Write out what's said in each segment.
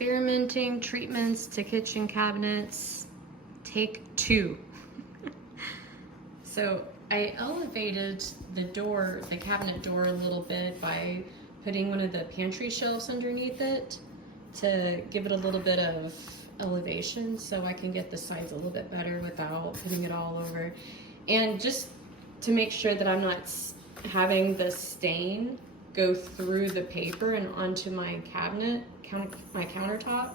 Experimenting treatments to kitchen cabinets, take 2. So I elevated the door, the cabinet door a little bit by putting one of the pantry shelves underneath it to give it a little bit of elevation so I can get the sides a little bit better without putting it all over. And just to make sure that I'm not having the stain go through the paper and onto my cabinet, my countertop,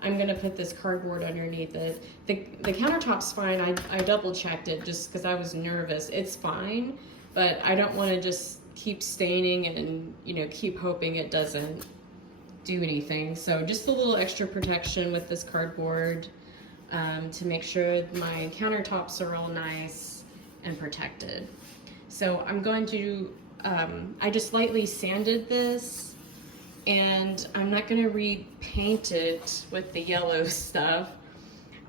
I'm gonna put this cardboard underneath it. The countertop's fine. I double checked it just because I was nervous. It's fine, but I don't want to just keep staining and keep hoping it doesn't do anything. So just a little extra protection with this cardboard to make sure my countertops are all nice and protected. So I'm going to, I just lightly sanded this, and I'm not gonna repaint it with the yellow stuff.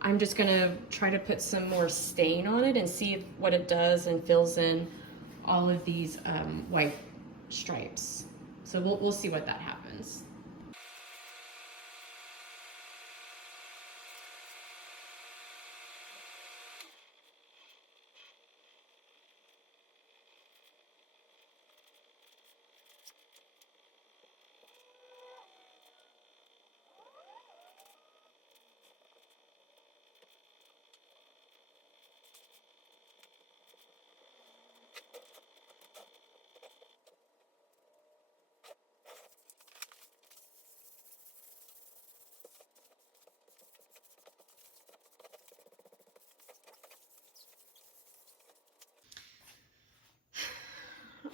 I'm just gonna try to put some more stain on it and see what it does and fills in all of these white stripes. So we'll see what that happens.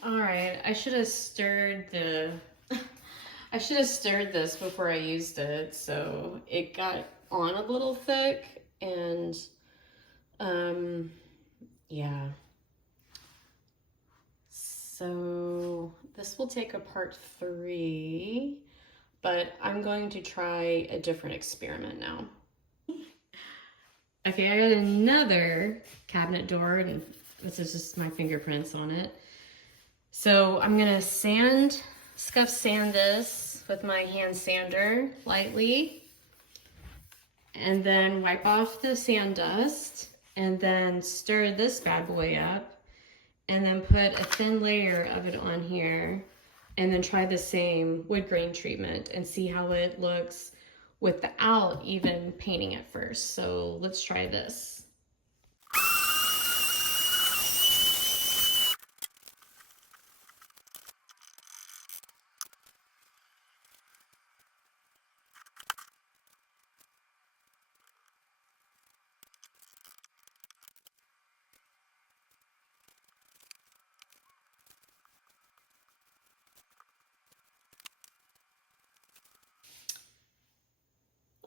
All right, I should have stirred this before I used it, so it got on a little thick, and yeah. So this will take a part 3, but I'm going to try a different experiment now. Okay, I got another cabinet door, and this is just my fingerprints on it. So I'm gonna scuff sand this with my hand sander lightly, and then wipe off the sand dust, and then stir this bad boy up, and then put a thin layer of it on here, and then try the same wood grain treatment and see how it looks without even painting it first. So let's try this.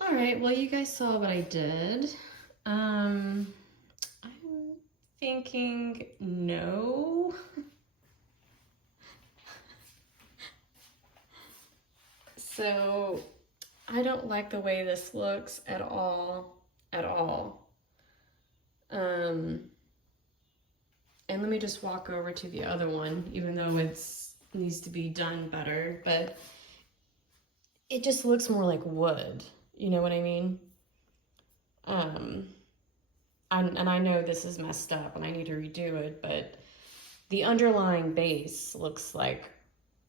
All right, well, you guys saw what I did. I'm thinking no. So I don't like the way this looks at all, at all. And let me just walk over to the other one, even though it needs to be done better, but it just looks more like wood. You know what I mean? And I know this is messed up and I need to redo it, but the underlying base looks like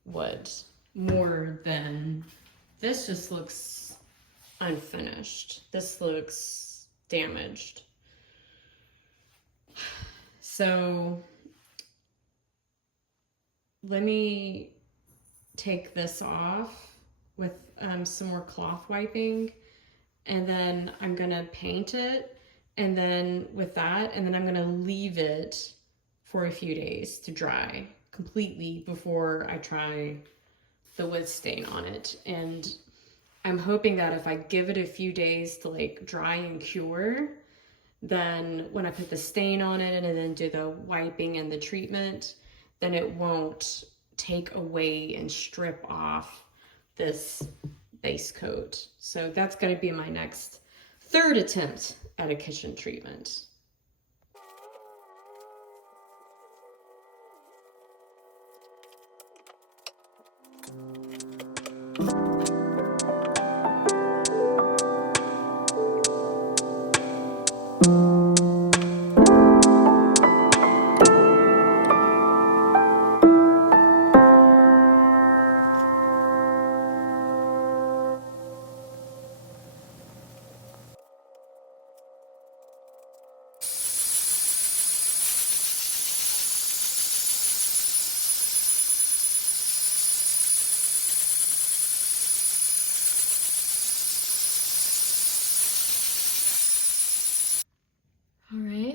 wood more than this. Just looks unfinished. This looks damaged. So let me take this off with some more cloth wiping, and then I'm gonna paint it, and then with that, and then I'm gonna leave it for a few days to dry completely before I try the wood stain on it. And I'm hoping that if I give it a few days to like dry and cure, then when I put the stain on it and then do the wiping and the treatment, then it won't take away and strip off this base coat. So that's going to be my next 3rd attempt at a kitchen treatment.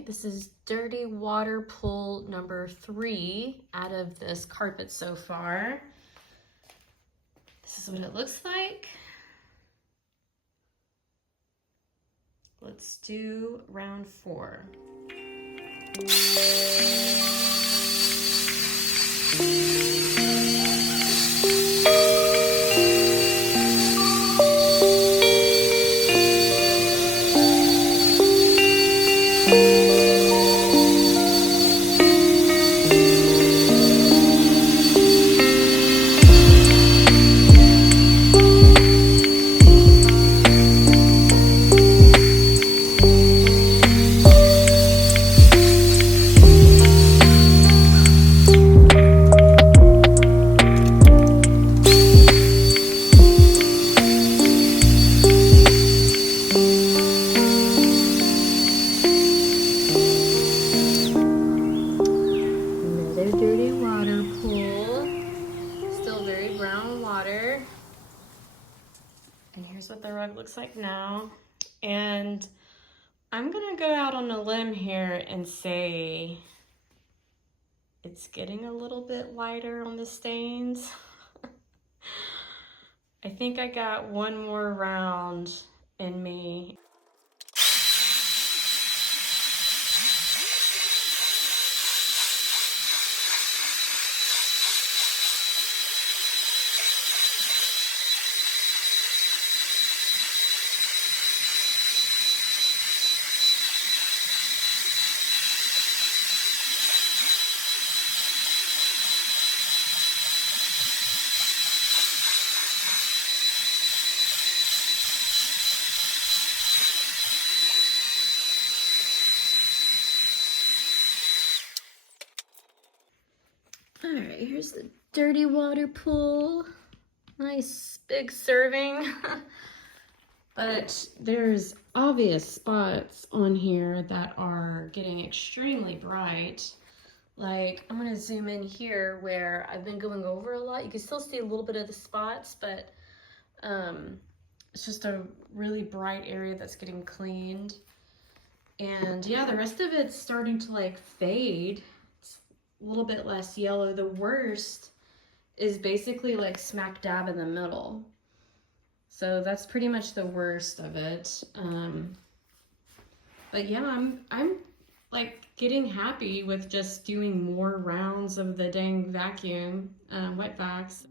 right, this is dirty water pull number 3 out of this carpet so far. This is what it looks like. Let's do round 4. Dirty water pool, still very brown water. And here's what the rug looks like now. And I'm gonna go out on a limb here and say it's getting a little bit lighter on the stains. I think I got one more round in me. All right, here's the dirty water pool. Nice big serving. But there's obvious spots on here that are getting extremely bright. Like, I'm gonna zoom in here where I've been going over a lot. You can still see a little bit of the spots, but it's just a really bright area that's getting cleaned. And yeah, the rest of it's starting to like fade. It's a little bit less yellow. The worst is basically like smack dab in the middle. So that's pretty much the worst of it. But yeah, I'm like getting happy with just doing more rounds of the dang vacuum, wet vacs.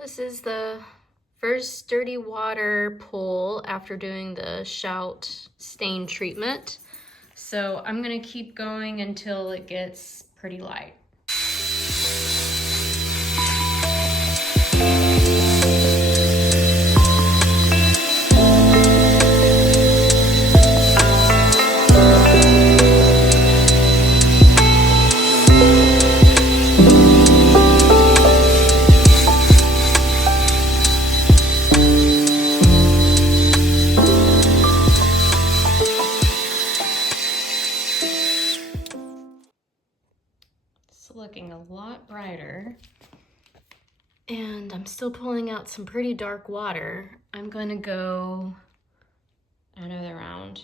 This is the first dirty water pull after doing the Shout stain treatment. So I'm gonna keep going until it gets pretty light. Looking a lot brighter, and I'm still pulling out some pretty dark water. I'm going to go another round.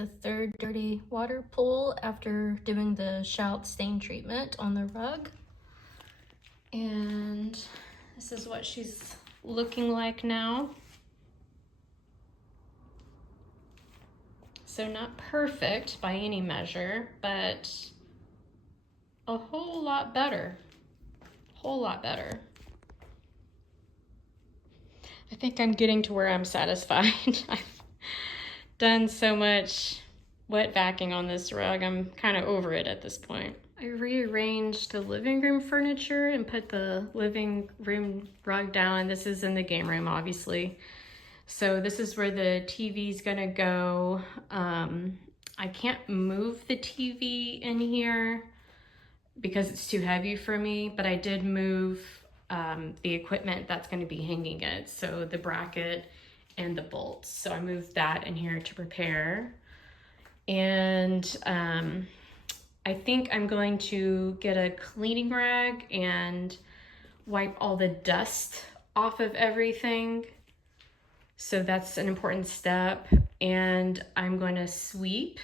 the third dirty water pull after doing the shout stain treatment on the rug. And this is what she's looking like now. So not perfect by any measure, but a whole lot better. Whole lot better. I think I'm getting to where I'm satisfied. I've done so much wet vacuuming on this rug. I'm kind of over it at this point. I rearranged the living room furniture and put the living room rug down. This is in the game room, obviously. So this is where the TV's gonna go. I can't move the TV in here because it's too heavy for me, but I did move the equipment that's going to be hanging it, so the bracket and the bolts. So I moved that in here to prepare. And I think I'm going to get a cleaning rag and wipe all the dust off of everything. So that's an important step. And I'm going to sweep.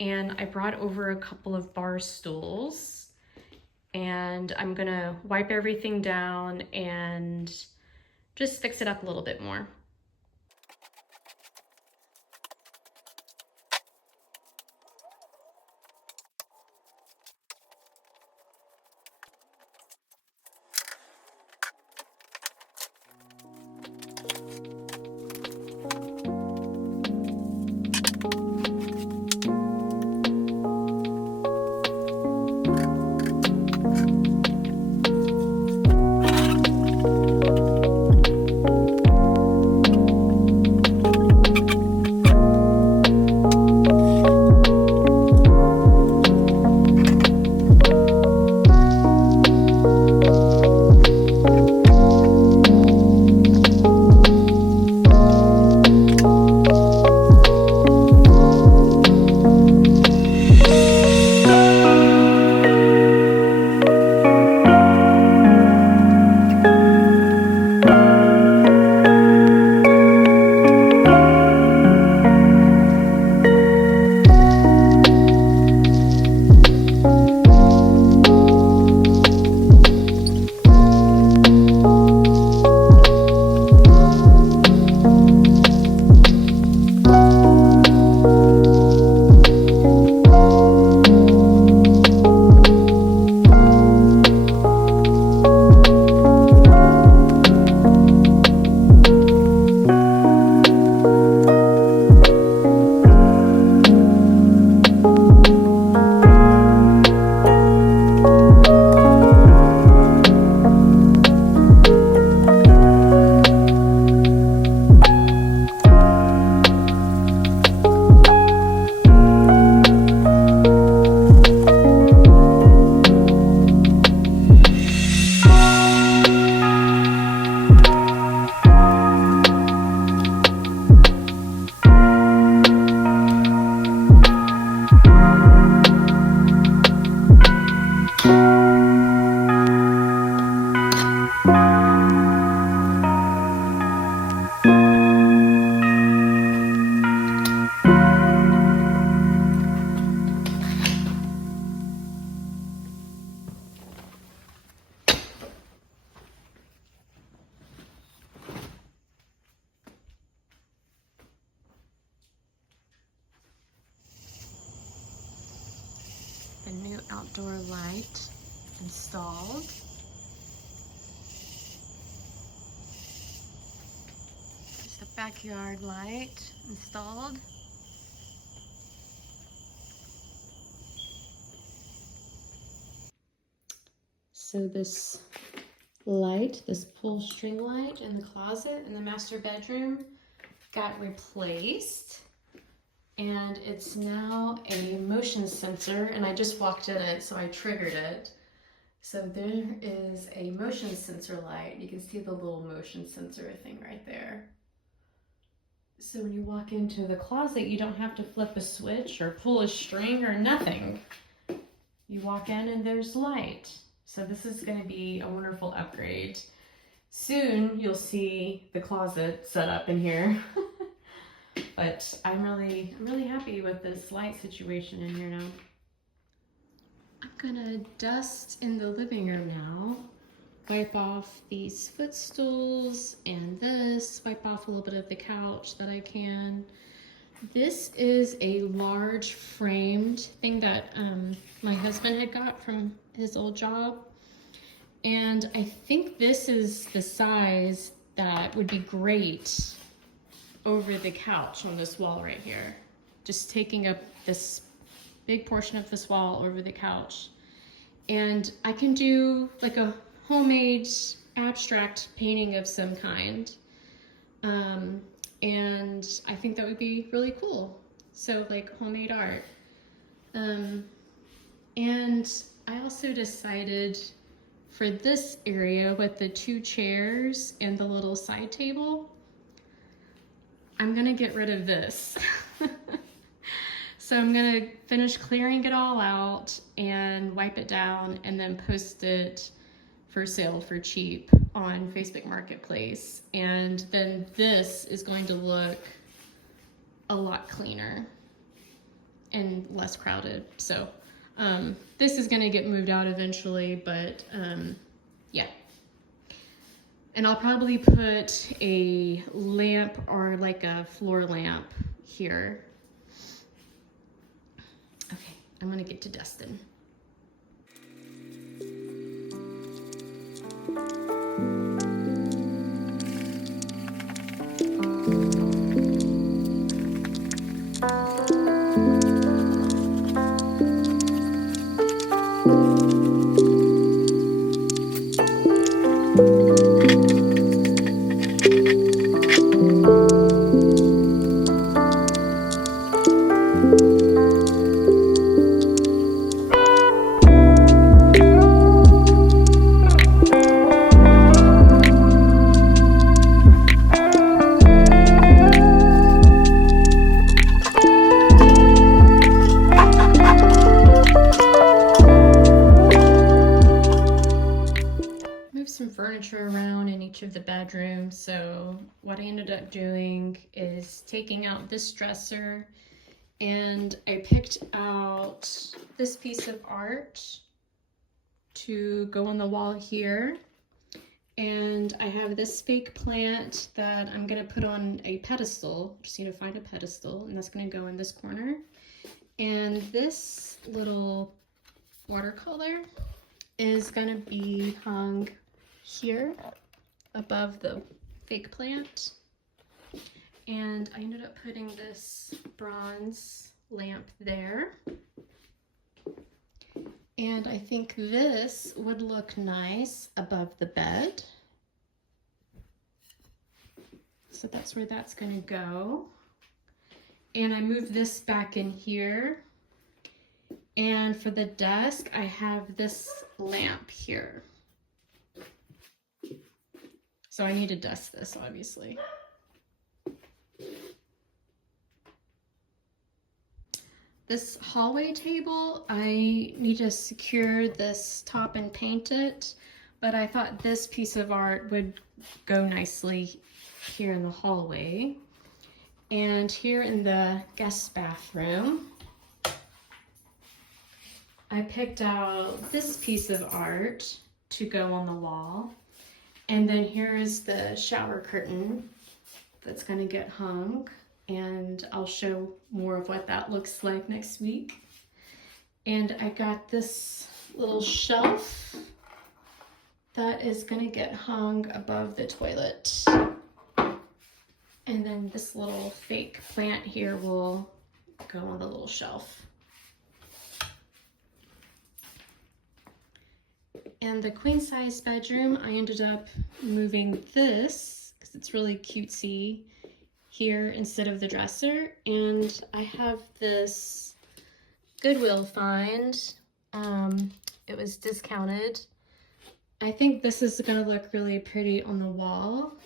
And I brought over a couple of bar stools. And I'm gonna wipe everything down and just fix it up a little bit more. The new outdoor light installed. There's the backyard light installed. So this light, this pull string light in the closet in the master bedroom got replaced. And it's now a motion sensor, and I just walked in it, so I triggered it. So there is a motion sensor light. You can see the little motion sensor thing right there. So when you walk into the closet, you don't have to flip a switch or pull a string or nothing. You walk in and there's light. So this is going to be a wonderful upgrade. Soon you'll see the closet set up in here. But I'm really happy with this light situation in here now. I'm gonna dust in the living room now. Wipe off these footstools and this, wipe off a little bit of the couch that I can. This is a large framed thing that my husband had got from his old job. And I think this is the size that would be great over the couch on this wall right here. Just taking up this big portion of this wall over the couch. And I can do like a homemade abstract painting of some kind. And I think that would be really cool. So like homemade art. And I also decided for this area with the 2 chairs and the little side table, I'm gonna get rid of this. So I'm gonna finish clearing it all out and wipe it down and then post it for sale for cheap on Facebook Marketplace. And then this is going to look a lot cleaner and less crowded. So this is gonna get moved out eventually, but yeah. And I'll probably put a lamp or like a floor lamp here. Okay, I'm gonna get to dusting. Furniture around in each of the bedrooms. So what I ended up doing is taking out this dresser, and I picked out this piece of art to go on the wall here. And I have this fake plant that I'm gonna put on a pedestal. Just need to find a pedestal, and that's gonna go in this corner. And this little watercolor is gonna be hung here above the fake plant. And I ended up putting this bronze lamp there. And I think this would look nice above the bed. So that's where that's gonna go. And I moved this back in here. And for the desk, I have this lamp here. So I need to dust this, obviously. This hallway table, I need to secure this top and paint it, but I thought this piece of art would go nicely here in the hallway. And here in the guest bathroom, I picked out this piece of art to go on the wall. And then here is the shower curtain that's gonna get hung, and I'll show more of what that looks like next week. And I got this little shelf that is gonna get hung above the toilet. And then this little fake plant here will go on the little shelf. And the queen size bedroom, I ended up moving this because it's really cutesy here instead of the dresser. And I have this Goodwill find. It was discounted. I think this is gonna look really pretty on the wall.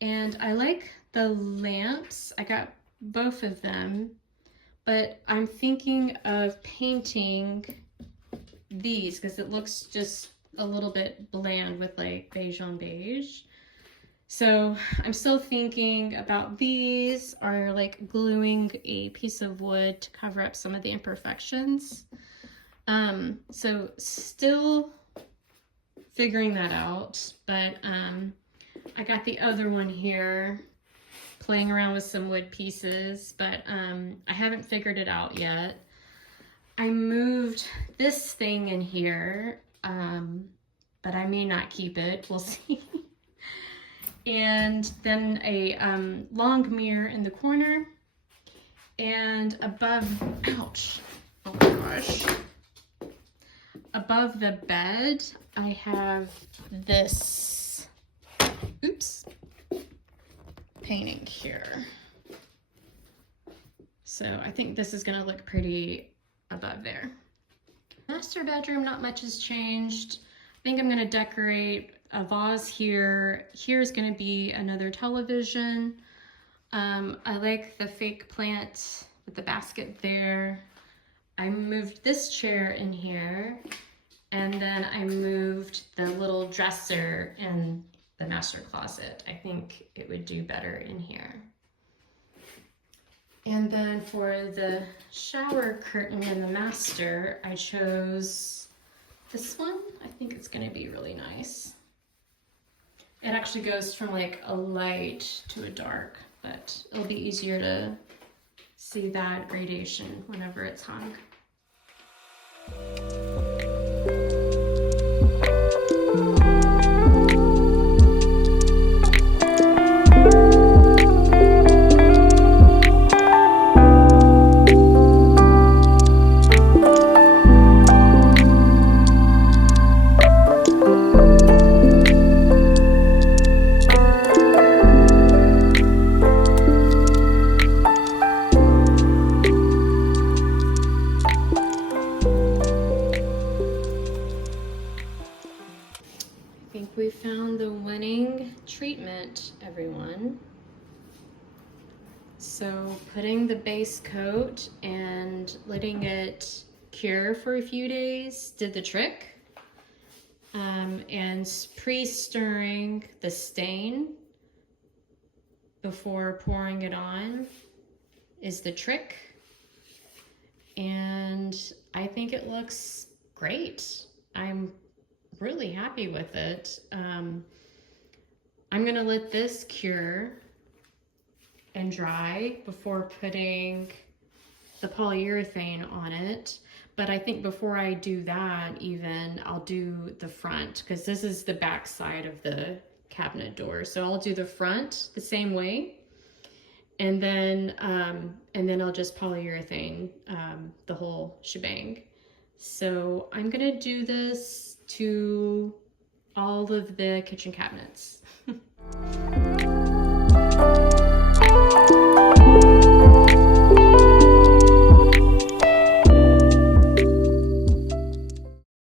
And I like the lamps. I got both of them, but I'm thinking of painting these because it looks just a little bit bland with like beige on beige. So I'm still thinking about these, are like gluing a piece of wood to cover up some of the imperfections. So still figuring that out, but I got the other one here playing around with some wood pieces, but I haven't figured it out yet. I moved this thing in here, but I may not keep it, we'll see. And then a long mirror in the corner, and above, ouch, oh my gosh. Above the bed, I have this, oops, painting here. So I think this is gonna look pretty above there. Master bedroom, not much has changed. I think I'm gonna decorate a vase here. Here's gonna be another television. I like the fake plant with the basket there. I moved this chair in here, and then I moved the little dresser in the master closet. I think it would do better in here. And then for the shower curtain in the master, I chose this one. I think it's gonna be really nice. It actually goes from like a light to a dark, but it'll be easier to see that gradation whenever it's hung. I think we found the winning treatment, everyone. So putting the base coat and letting it cure for a few days did the trick. And pre-stirring the stain before pouring it on is the trick. And I think it looks great. I'm really happy with it. I'm gonna let this cure and dry before putting the polyurethane on it. But I think before I do that, even I'll do the front, because this is the back side of the cabinet door. So I'll do the front the same way, and then I'll just polyurethane the whole shebang. So I'm gonna do this to all of the kitchen cabinets.